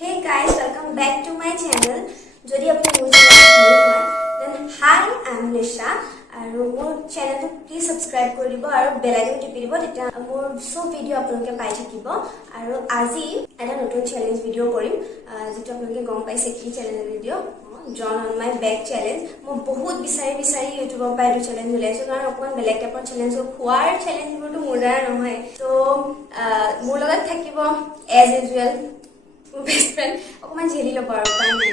Hey guys, welcome back to my channel. Jodi apni মোৰ channel new hoy, then hi, I'm Nisha. আৰু মোৰ channel please subscribe কৰি দিব আৰু bell icon টিপি দিব তেতিয়া মোৰ সব ভিডিও আপোনালোকে পাই থাকিব আৰু আজি এটা নতুন চ্যালেঞ্জ ভিডিও কৰিম যেটো আপোনালোকে গম পাইছে কি challenge video Drawn on my back challenge মই বহুত বিচাৰি ইউটিউবৰ পৰা এই চ্যালেঞ্জ উলাইছো কাৰণ অকমান বেলেগ টাইপৰ চ্যালেঞ্জ খোৱাৰ চ্যালেঞ্জ বোৰটো মোৰ দ্বাৰা নহয় তো মোৰ লগত থাকিব as usual best friend অকমান ঝেলি লব আৰু পাই নাই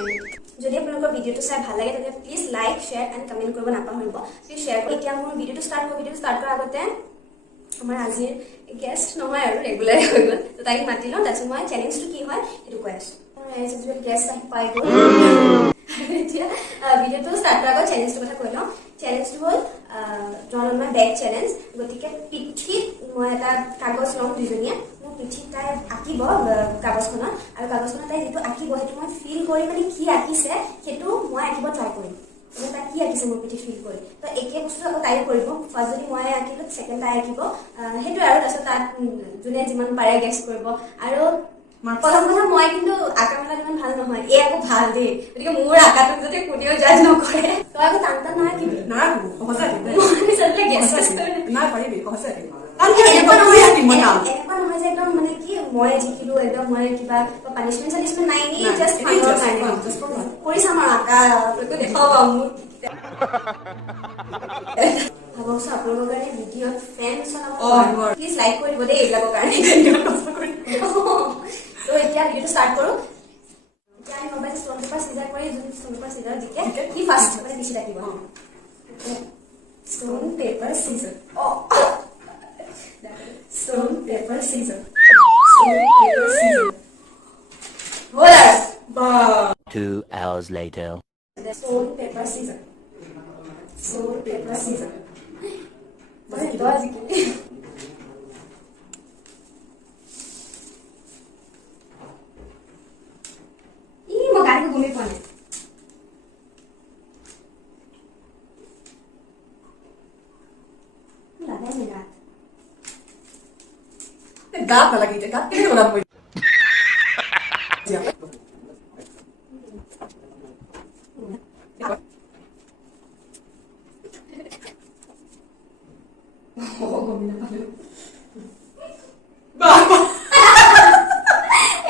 যদি আপোনালোকৰ ভিডিওটো চাই ভাল লাগে তেন্তে please like share and comment কৰিব নাপাহৰিব প্লিজ শেয়াৰ কৰি এতিয়া মোৰ ভিডিওটো ষ্টাৰ্ট কৰাৰ আগতে আমাৰ আজিৰ গেষ্ট নহয় আৰু ৰেগুলাৰ হৈ গ'ল তো তাইক মাতি লওঁ তাৰপিছত মই চ্যালেঞ্জটো কি হয় সেইটো কৈ আছো এজ ইউজুৱেল গেষ্ট আহি পাই গ'ল এতিয়া ভিডিওটো ষ্টাৰ্ট কৰাৰ আগত চ্যালেঞ্জটো কথা কৈ লওঁ চ্যালেঞ্জটো হ'ল drawn on my back challenge গতিকে পিঠিত মই এটা কাগজ লওঁ দুজনীয়ে মোৰ পিঠিত তাই আঁকিব কাগজখনত আৰু কাগজখনত তাই যেটো আঁকিব সেইটো মই ফিল কৰি মানে কি আঁকিছে সেইটো মই আঁকিব ট্ৰাই কৰিম মানে তাই কি আঁকিছে মোৰ পিঠিত ফিল কৰি তো একে বস্তু আকৌ তাই কৰিব ফাৰ্ষ্ট যদি মই আঁকিলো সেকেন্ড তাই আঁকিব সেইটো আৰু তাৰপিছত তাত যোনে যিমান পাৰে গেছ কৰিব আৰু প্ৰথম কথা মই কিন্তু আঁকা মেলাত ইমান ভাল নহয় এই আকৌ ভাল দেই গতিকে মোৰ আঁকাটোক যদি কোনেও জাজ নকৰে তো আকৌ টানটা নহয় কি নাই সঁচা মই চলে গেছ নাই পাৰিবি সঁচা এনেকুৱা নহয় যে একদম মানে কি মই জিকিলো একদম মই কিবা পানিশমেন্ট নাই নি জাষ্ট ফানৰ কাৰণে কৰি চাম আৰু আঁকা আপোনালোকে দেখাব মোক ভাবকচোন আপোনালোকৰ কাৰণে ভিডিঅ'ত ফ্ৰেণ্ড চলাব প্লিজ লাইক কৰি দিব দেই এইবিলাকৰ কাৰণে তো এতিয়া ভিডিঅ'টো ষ্টাৰ্ট কৰো এতিয়া আমি মোবাইল ষ্টন পেপাৰ সিজাৰ কৰি যোন ষ্টন পেপাৰ সিজাৰ জিকে কি ফাৰ্ষ্ট মানে বেছি লাগিব stone paper scissor stone paper scissor বা 2 hours later stone paper scissor basi dozi ki mo gari ko gumi pone গাত নালাগি গাত কেনে বনাব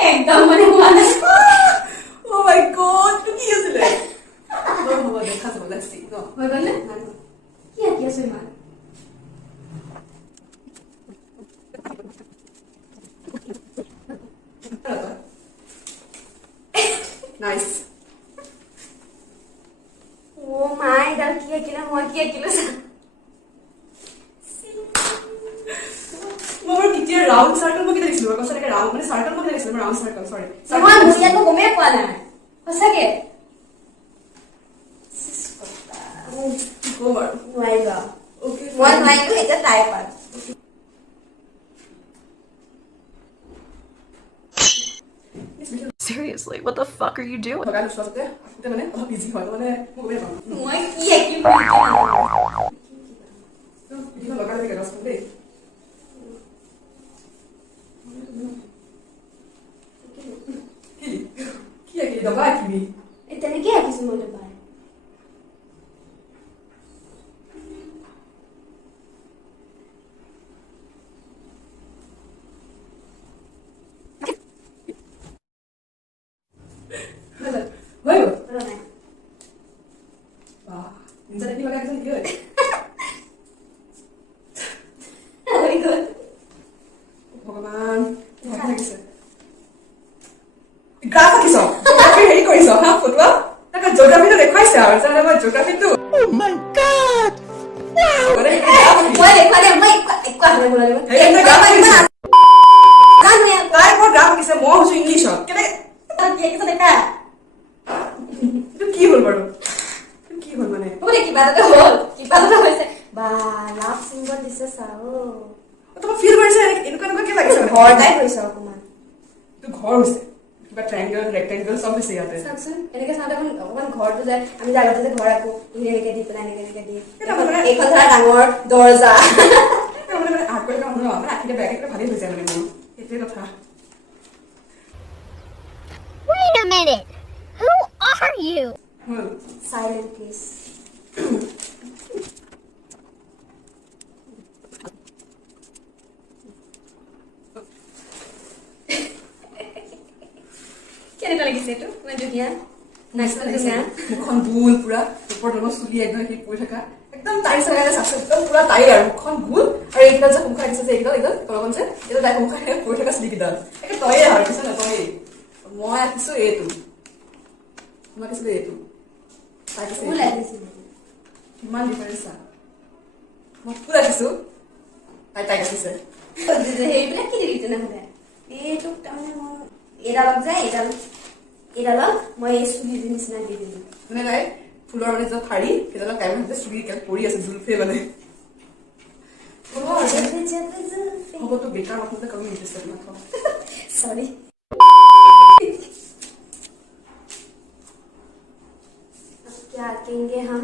একদম মানে মানে oh my god tu কি আছিল no দেখা যাব let's see no হৈ গ'ল না কি আছে ইমান nice oh my god কি কিলো মোৰ কিতিয়া ৰাউন্ড সাৰ্কেল মই কিটা দিছিলো কৈছ এনেকে ৰাউন্ড মানে সাৰ্কেল মই দিছিলো ৰাউন্ড সাৰ্কেল সৰি মই মুজিয়াটো গমে পোৱা নাই সঁচাকে গোমাৰ নোৱাৰিবা ওকে মই নোৱাৰিলো এটা try per Seriously, what the fuck are you doing? গালো সতে এটা মানে অলপ ইজি হয় মানে মই গমে পাম মই কি একিম তো ভিডিও লগালে কি ৰাস্তা দেই কি কি লগাই কিবি এটা নেকি আকিছো মই তো পাই হৈ গ'ল নাই বাহ ইনসাইড কি লগাই কি হয় হৈ গ'ল ভগৱান ভাল লাগিছে গ্ৰাফ আঁকিছ জিঅ'গ্ৰাফি হেৰি কৰিছ হা ফটোৱা তাকে জিঅ'গ্ৰাফিটো দেখুৱাইছে আৰু তাৰ লগত জিঅ'গ্ৰাফিটো Oh my god! মানে মই দেখুৱালে মই একো আহলে বনালে এই গ্ৰাফ আঁকিছে জানো তাই মই গ্ৰাফ আঁকিছে মই হৈছো ইংলিছত কেনে কি একিছো দেখা এইটো কি হ'ল বাৰু কি হ'ল মানে ওৰে কিবা এটা হৈছে বা লাভ সিম্বল দিছে চাও তোমাৰ ফিল কৰিছে এনেকুৱা কি লাগিছে ঘৰ টাইপ হৈছে অকমান এইটো ঘৰ হৈছে কিবা ট্ৰায়াঙ্গল ৰেক্টেঙ্গল সব দিছে ইয়াতে চাওকচোন এনেকে চাওঁতে অকমান ঘৰটো যায় আমি যে আগতে যে ঘৰ আকো এনেকে দি পেলাই এনেকে দি এটা মানে এইখন ধৰা ডাঙৰ দৰ্জা মানে আৰ্ট কৰি কাম নহয় মানে আঁকিলে বেয়াকে ভালেই হৈ যায় মানে মোৰ সেইটোৱে কথা minute. Who are you? Silent, please. কেনেকুৱা লাগিছে এইটো মই ধুনীয়া নাইচ লাগিছে মুখখন গোল পুৰা ওপৰত অলপ চুলি একদম কি পৰি থকা একদম তাই চাই চাকচেছ একদম পুৰা তাই আৰু মুখখন গোল আৰু এইকেইটা যে মুখ আহিছে যে এইকেইটা একদম তলখন যে এইটো তাই মুখ আহি পৰি থকা চুলিকেইডাল একে তয়ে হয় কিছু নকয়েই মই আঁকিছো এইটো মই আঁকিছিলো এইটো তাই কৈছে ভুল লাগিছে কিমান ডিফাৰেঞ্চ মই ফুল আঁকিছো তাই তাইক আঁকিছে সেইবিলাক কি দেখিছে নহ'লে এইটো তাৰমানে মই এইডালক যায় এইডালক মই এই চুলিৰ নিচিনা দি দিলোঁ মানে তাই ফুলৰ মানে যে ঠাৰি সেইডালক তাই মানে চুলি পৰি আছে জুলফে মানে হ'বতো বেকাৰ মাথতে কমি ইণ্টাৰেষ্টেড মাথা সৰি क्या आकेंगे हम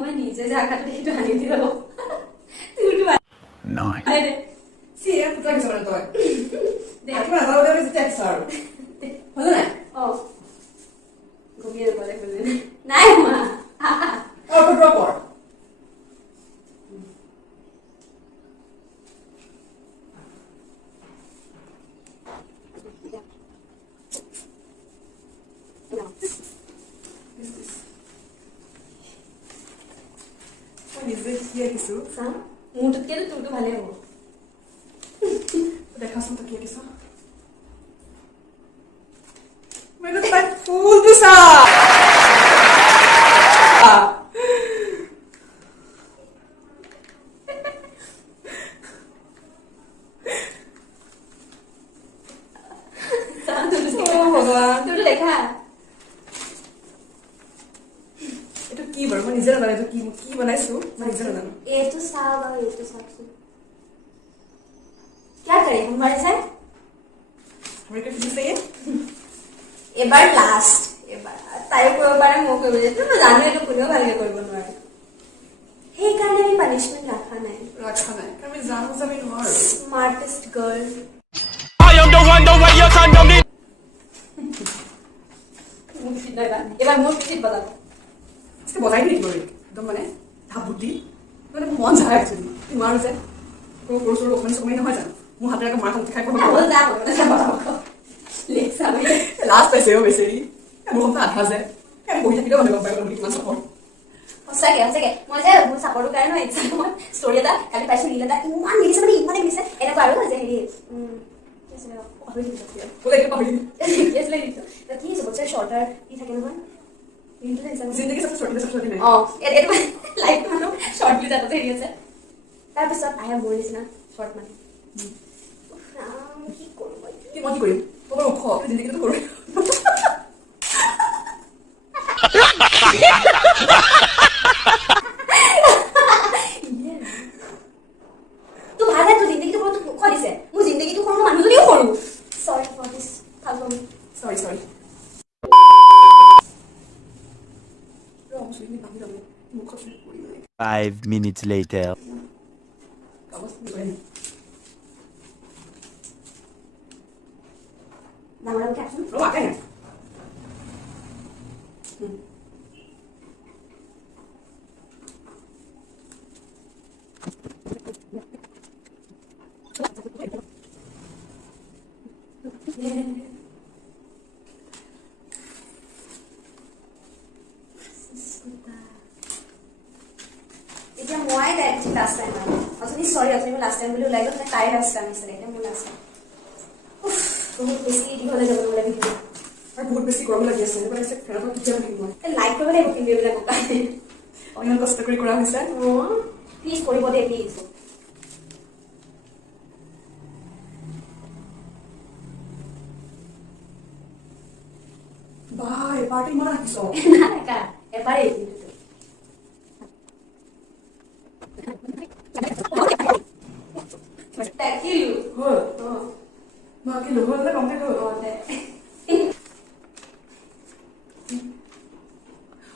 मैं नीचे जाकर नहीं डाली थी वो Nice. अरे Sí, puta que sobre todo. Aquí me la dado de visitar sir. ¿Hola? oh gobierno para que नहीं मां Oh, por favor. নিজে কি আঁকিছো চাম মোৰটোতকে তোৰটো ভালে হ'ব দেখাচোন তই কি আঁকিছ মই তাই ফুলটো চা ভগৱান তোৰটো দেখা এইটো কি বাৰু মই নিজে নাজানো এইটো কি বনাইছো মই নিজে নাজানো এইটো চাওক আৰু এইটো চাওকচোন क्या करें हमारे साथ আমি কি चाहिए এবাৰ লাষ্ট এবাৰ তাই কৰিব পাৰে মই কৰিব যে তুমি জানো এইটো কোনেও ভালকে কৰিব নোৱাৰে সেইকাৰণে আমি পানিশমেণ্ট ৰাখা নাই ৰাখা নাই কাৰণ আমি জানো যে আমি নোৱাৰো স্মাৰ্টেষ্ট girl I am the one, the way your son don't need. মোক ফিট নাই এবাৰ মোক ফিট বজাব আজকে বজাই দিই বাৰু একদম মানে ধাবুটি মানে মন যায় একচুৱেলি নোৱাৰো যে সৰু সৰু অকণমান সময় নহয় জানো মোৰ হাতেৰে আকৌ মাৰ হাত খাই হ'ব যা লেক্সা মই লাষ্ট পাইছে অ' বেচেৰি মোৰ কথা আধা যে বহি থাকিলেও মানে গম পাই গ'লো কিমান চাপৰ সঁচাকে মই যে মোৰ চাপৰটোৰ কাৰণে ইচ্ছা মই ষ্টৰি এটা কালি পাইছো ৰীল এটা ইমান মিলিছে মানে ইমানে মিলিছে এনেকুৱা আৰু যে হেৰি বোলে এইটো পাহৰি কি চবতছে শ্বৰ্টাৰ কি থাকে নহয় জিন্দগী চব ছোৱালী ছোৱালী নাই এইটো লাইফটো মানুহ শ্বৰ্ট বুলি তাতে হেৰি আছে তাৰপিছত আহে মোৰ নিচিনা শ্বৰ্ট মানে কি কৰোঁ মই কি মই কি কৰিম মই বাৰু ওখ জিন্দগীটো কৰোঁ তো ভাল হয় তো জিন্দগীটো বহুত ওখ দিছে মোৰ জিন্দগীটো সৰু মানুহজনীও সৰু সৰি ফৰ দিছ ফালতু সৰি সৰি 5 minutes later. 나무랑 같이 এতিয়া মই ডাইৰেক্ট লাষ্ট টাইম অথনি সৰি অথনি লাষ্ট টাইম বুলি ওলাই গ'ল তাই লাষ্ট টাইম আছিলে এতিয়া মোৰ লাষ্ট বহুত বেছি দীঘলে যাব নোৱাৰে ভিডিঅ আৰু বহুত বেছি গৰম লাগি আছে মানে ফেনৰ কিচেন লাগিব মই লাইক কৰিব লাগিব কিন্তু এইবিলাকৰ কাৰণে ইমান কষ্ট কৰি কৰা হৈছে প্লিজ কৰিব দে প্লিজ বাই পাৰ্টি ইমান ৰাখিছ নাকা এবাৰেই তাকিলো হ'ল মই কি নহ'ল নে কমপ্লিট হ'ল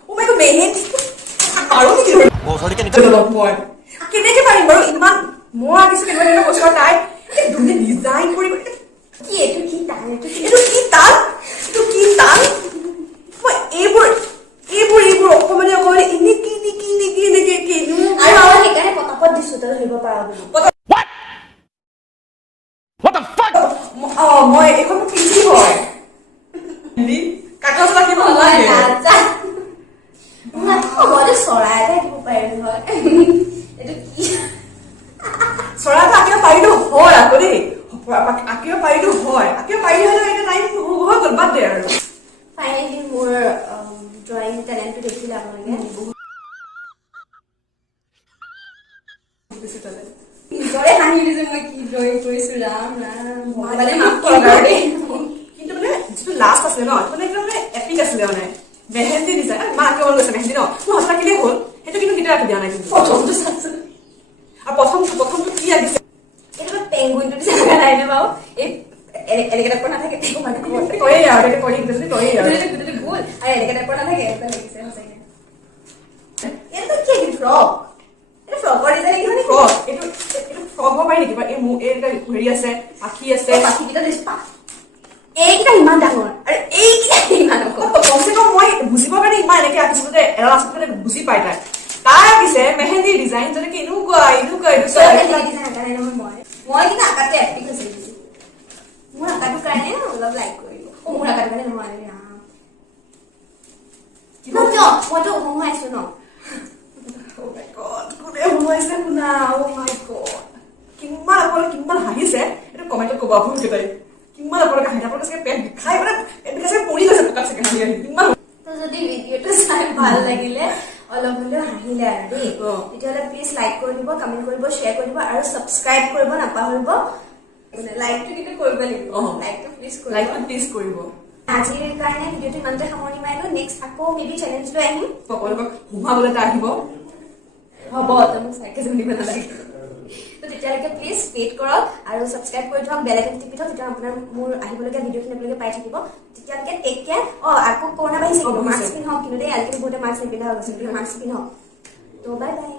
Oh my god, মেহেন্দি পাৰো নেকি Well, so they can অলপ মই কেনেকে পাৰিম বাৰু ইমান মই আনিছো কেনেকুৱা বস্তু তাই ধুনীয়া ডিজাইন কৰি কি এইটো কি টান এইটো কি তাল মই এইবোৰ অকমানে এনেকে আৰু মই সেইকাৰণে পতাপত দিছো তই ধৰিব পাৰ বুলি মই এইখন পিন্ধি হয় কাগজ ৰাখিব নালাগে মইতো চৰাই এটা দিব পাৰিলো হয় এইটো কি চৰাই এটা আঁকিব পাৰিলো হয় আকৌ দেই আঁকিব পাৰিলো হয় আঁকিব পাৰিলো হয় এটা টাইম হৈ গ'ল বাদ দে আৰু ফাইনেলি মোৰ ড্ৰয়িং টেলেণ্টটো দেখিলে আপোনালোকে নিজৰে হাঁহি দিছে মই কি ড্ৰয়িং কৰিছো ৰাম ভগৱানে মাফ কৰক আৰু দেই কিন্তু মানে যিটো লাষ্ট আছিলে ন মানে একদম মানে এপিক আছিলে মানে মেহেন্দি ডিজাইন মা আঁকিব গৈছে মেহেন্দি ন মোৰ হাতত আঁকিলেই হ'ল সেইটো কিন্তু কেতিয়া আঁকি দিয়া নাই কিন্তু প্ৰথমটো চাচোন আৰু প্ৰথমটো কি আঁকিছে এইটো পেংগুইনটো দিছে নাই নে বাৰু এই এনেকে টাইপৰ নাথাকে তয়ে আৰু এনেকে কৰি দিছে তয়ে আৰু গোটেইটো গোল আৰু এনেকে টাইপৰ নাথাকে এনেকুৱা লাগিছে সঁচাকে এইটো কি ফ্ৰক এইটো ফ্ৰকৰ ডিজাইন কি মানে ফ্ৰক এইটো ফ্ৰক হ'ব পাৰি নেকি বা এই হেৰি আছে আঁকি আছে বাকীকেইটা দিছো এইকেইটা ইমান ডাঙৰ আৰু এইকেইটা ইমান ডাঙৰ কমচে কম মই বুজিবৰ কাৰণে ইমান এনেকে আঁকিছিলো যে এৰা আচলতে বুজি পাই তাই আঁকিছে মেহেন্দি ডিজাইন যেনেকে এনেকুৱা মই কিন্তু আঁকাতে এপ্লিক হৈছিল মোৰ আঁকাটোৰ কাৰণে অলপ লাইক কৰিলো মোৰ আঁকাটোৰ কাৰণে নহয় মইতো সোমাইছো ন কিমান হাঁহিছে এইটো কমেণ্টত ক'ব আপোনালোকে তাই কিমান আপোনালোকে হাঁহি আপোনালোকে পেট বিষাই মানে পেট বিষাই পৰি গৈছে পকাত চাগে হাঁহি হাঁহি কিমান যদি ভিডিঅ'টো চাই ভাল লাগিলে অলপ হ'লেও হাঁহিলে আৰু দেই তেতিয়াহ'লে প্লিজ লাইক কৰি দিব কমেণ্ট কৰিব শ্বেয়াৰ কৰি দিব আৰু ছাবস্ক্ৰাইব কৰিব নাপাহৰিব লাইকটো কিন্তু কৰিব লাগিব লাইকটো প্লিজ কৰিব আজিৰ কাৰণে ভিডিঅ'টো ইমানতে সামৰণি মাৰিলো নেক্সট আকৌ মেবি চেলেঞ্জ লৈ আহিম সকলোকক সোমাবলৈ এটা আহিব হ'ব তই মোক চাইকেল শুনিব নালাগে তো তেতিয়ালৈকে প্লিজ ৱেইট কৰক আৰু ছাবস্ক্ৰাইব কৰি থওক বেল আইকন টিপি থওক তেতিয়া আপোনাৰ মোৰ আহিবলগীয়া ভিডিঅ'খিনি আপোনালোকে পাই থাকিব তেতিয়ালৈকে টেক কেয়াৰ আকৌ কৰোণা বাঢ়িছে মাস্ক পিন্ধক কিন্তু দেই আজিকালি বহুতে মাস্ক নিপিন্ধা হৈ গৈছে মাস্ক পিন্ধক তো বাই বাই